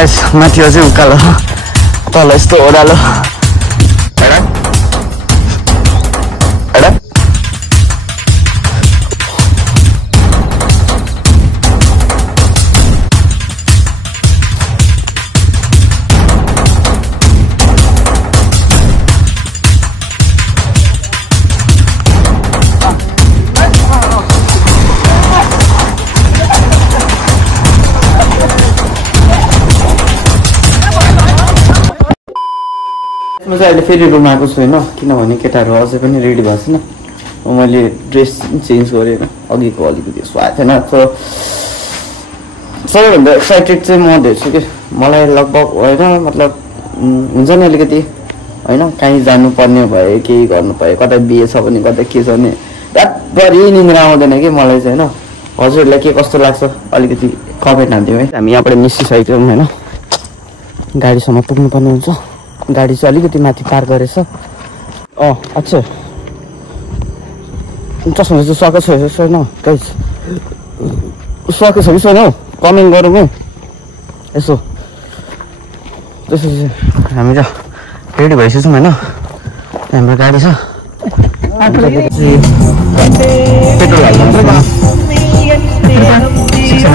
Guys माथि अझै उकालो तल यस्तो ओह्रालो म चाहिँ अहिले फेरि रुम आएको छु होइन किनभने केटाहरू अझै पनि रेडी भएको छैन मैले ड्रेस चेन्ज गरेँ अघिको अलिकति यसो आएको थिएन सो सबैभन्दा एक्साइटेड चाहिँ म धेरै छु कि मलाई लगभग होइन मतलब हुन्छ नि अलिकति होइन कहीँ जानुपर्ने भए केही गर्नु पायो कतै बिहे छ भने कतै के छ भने रातभरि निन्द्रा आउँदैन कि मलाई चाहिँ होइन हजुरहरूलाई के कस्तो लाग्छ अलिकति कमेन्ट हालिदिउँ है हामी यहाँबाट निस्किसकेको छौँ होइन गाडीसम्म पुग्नुपर्ने हुन्छ गाडी चाहिँ अलिकति माथि पार गरेछ अच्छा चस्मा चाहिँ सकेको छैन गाइस सकेको छ कि छैन हौ कमेन्ट गरौँ है यसो त्यसपछि हामी त रेडी भइसकेको छौँ होइन हाम्रो गाडी छ पेट्रोल हाल्नु 600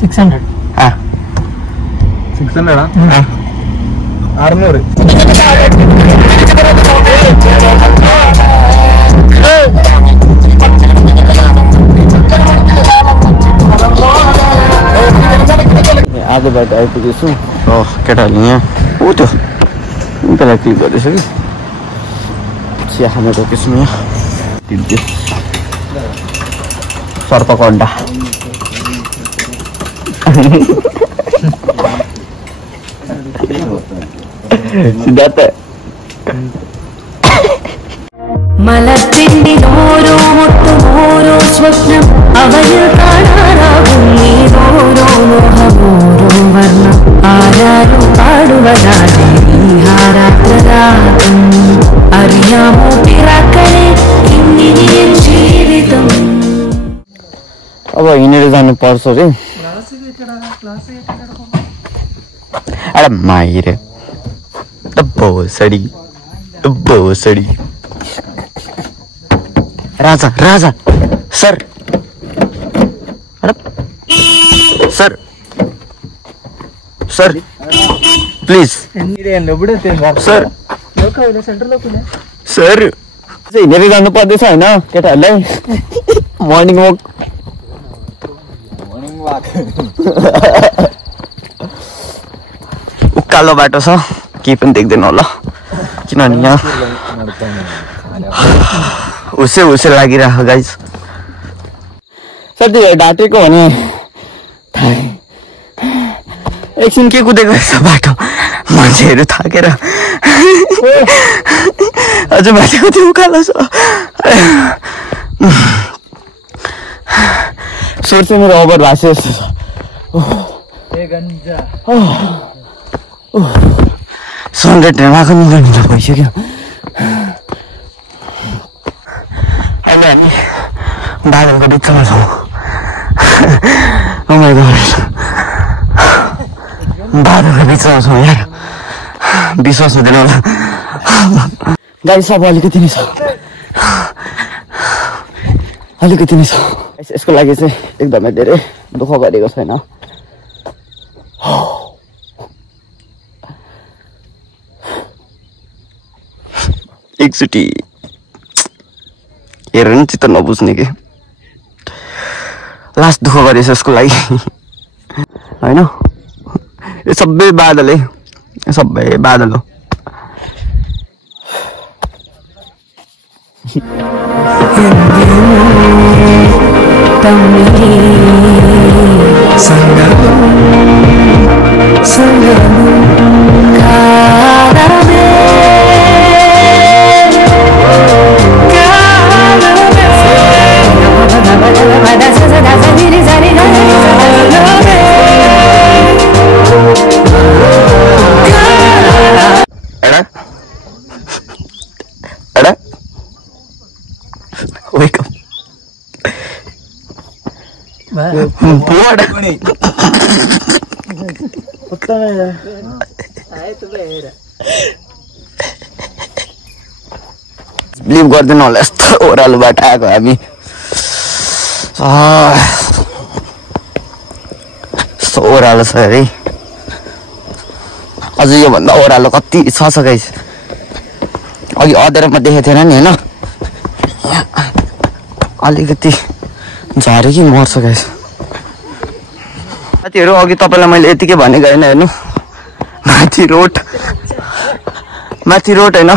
600 600 आधो बाटो आइपुगेछु केटाहरूले यहाँ ऊ त्यो पहिला क्लिक गर्दैछ कि चिया खानु रोकेछौँ यहाँ तिम्रो सर्पको अन्डा सिद्धार्थ മലത്തിൻ്റെ ഓരോ മുത്തും ഓരോ സ്വപ്നം അവയിൽ കാണാറാകും നീ ഓരോ മോഹം ഓരോ വർണ്ണം ആരാരും പാടുവതാതെ നീ ആരാധരാകും അറിയാമോ പിറാക്കളെ ഇങ്ങനെ ജീവിതം अब हिँडेर जानु पर्छ रे अरे माहिरे भोसडी राजा राजा sir sir sir please sir sir हिँडेर जानु पर्दैछ होइन केटाहरूलाई मर्निङ वक उकालो बाटो छ केही पनि देख्दैन होला किनभने यहाँ उसै लागिरहेको गाइस साथी ढाँटेको भने एकछिन के कुदेको रहेछ बाटो मान्छेहरू थाकेर अझ माथिको त्यो उकालो छ सुर चाहिँ मेरो ओभर भाषा जस्तो छ सन्डे ट्रेनको निगर्नु भइसक्यो अहिले हामी बादलको बिचमा छौँ बादलको बिचमा छौँ यार विश्वास हुँदैन होला गाडी सब अलिकति नै छ अलिकति नै छ यसको लागि चाहिँ एकदमै धेरै दुःख गरेको छैन एकचोटि हेरेर नि चित्त नबुझ्ने कि लास्ट दुःख गरेछ यसको लागि होइन यो सबै बादल है सबै बादल हो Wake up. What? बिलिभ गर्दैन होला यस्तो ओह्रालोबाट आएको हामी यस्तो ओह्रालो छ अरे अझ योभन्दा ओह्रालो कति छ गाइस अघि अँध्यारोमा देखेको थिएन नि होइन अलिकति झऱ्यो कि मर्छ गाइस साथीहरू अघि तपाईँलाई मैले यतिकै भनेको होइन हेर्नु माथि रोड होइन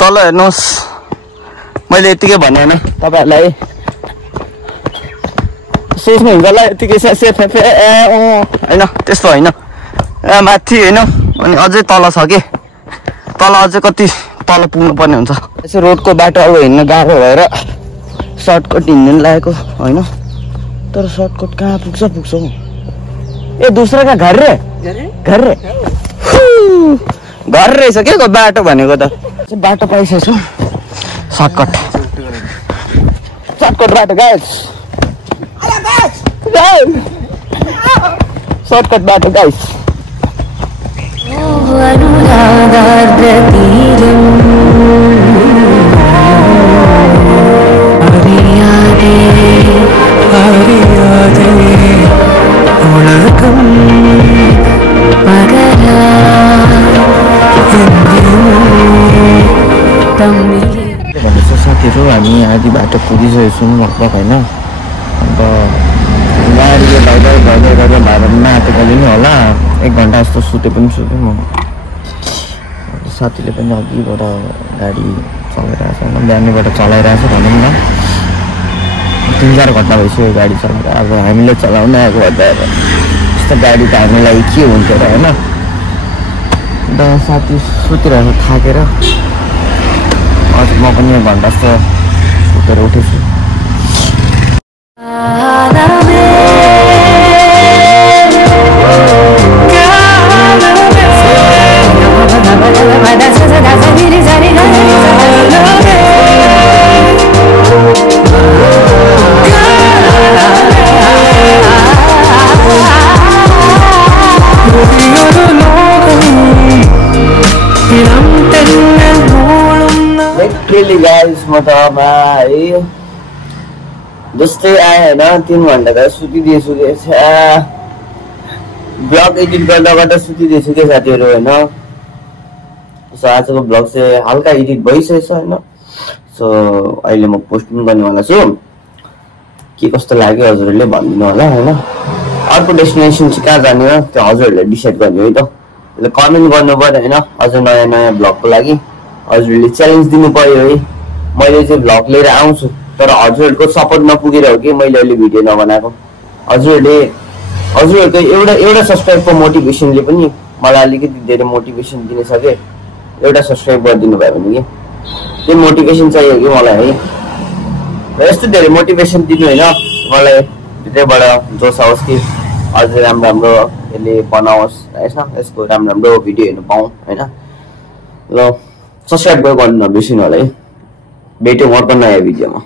तल हेर्नुहोस् मैले यतिकै भने होइन तपाईँहरूलाई सोच्नुहुन्छ होला यतिकै होइन त्यस्तो होइन माथि होइन अनि अझै तल छ कि तल अझै कति तल पुग्नु पर्ने हुन्छ यसो रोडको बाटो अब हिँड्न गाह्रो भएर सर्टकट हिँड्नु लागेको होइन तर सर्टकट कहाँ पुग्छ हौ ए दूसरा का घर रे घर रहेछ के को बाटो भनेको त बाटो पाइसकेछु सर्टकट बाटो गाइस सर्टकट बाटो गाइस साथीहरू हामी आधी बाटो पुगिसकेको छौँ लगभग होइन अन्त गाडीले भइदै गरेर भाडामा आँटेकोले नि होला 1 घन्टा जस्तो सुते पनि सुतेँ म साथीले पनि अघिबाट गाडी चलाइरहेछ बिहानैबाट चलाइरहेछ भनौँ न 3-4 घन्टा भइसक्यो गाडी चलाएर अब हामीले चलाउन आएको भन्दा यस्तो गाडी त हामीलाई के हुन्थ्यो र होइन अन्त साथी सुतिरहेको थाकेर हजुर म पनि 1 घन्टा जस्तो सुतेर उठेछु लिटरली गाइस म त है जस्तै आएँ होइन 3 घन्टा त सुतिदिएछु कि ब्लग एडिट गर्दा सुतिदिएछु के साथीहरू होइन सो आजको ब्लग चाहिँ हल्का एडिट भइसकेछ होइन सो अहिले म पोस्ट पनि गर्नेवाला छु के कस्तो लाग्यो हजुरहरूले भनिदिनु होला होइन अर्को डेस्टिनेसन चाहिँ कहाँ जाने हो त्यो हजुरहरूले डिसाइड गर्ने है त कमेन्ट गर्नु पर्यो होइन अझ नयाँ ब्लगको लागि हजुरहरूले च्यालेन्ज दिनु पर्यो है मैले चाहिँ भ्लग लिएर आउँछु तर हजुरहरूको सपोर्ट नपुगेर हो कि मैले अहिले भिडियो नबनाएको हजुरहरूको एउटा सब्सक्राइबको मोटिभेसनले पनि मलाई अलिकति धेरै मोटिभेसन दिनेछ कि एउटा सब्सक्राइब गरिदिनु भयो भने कि त्यो मोटिभेसन चाहियो कि मलाई है र यस्तो धेरै मोटिभेसन दिनु होइन मलाई भित्रबाट जोस आओस् कि अझै राम्रो यसले बनाओस् यसको राम्रो भिडियो हेर्नु पाऊँ होइन ल सब्सक्राइब गर्नु नबिर्सिनु होला है भेटौँ अर्को नयाँ भिडियोमा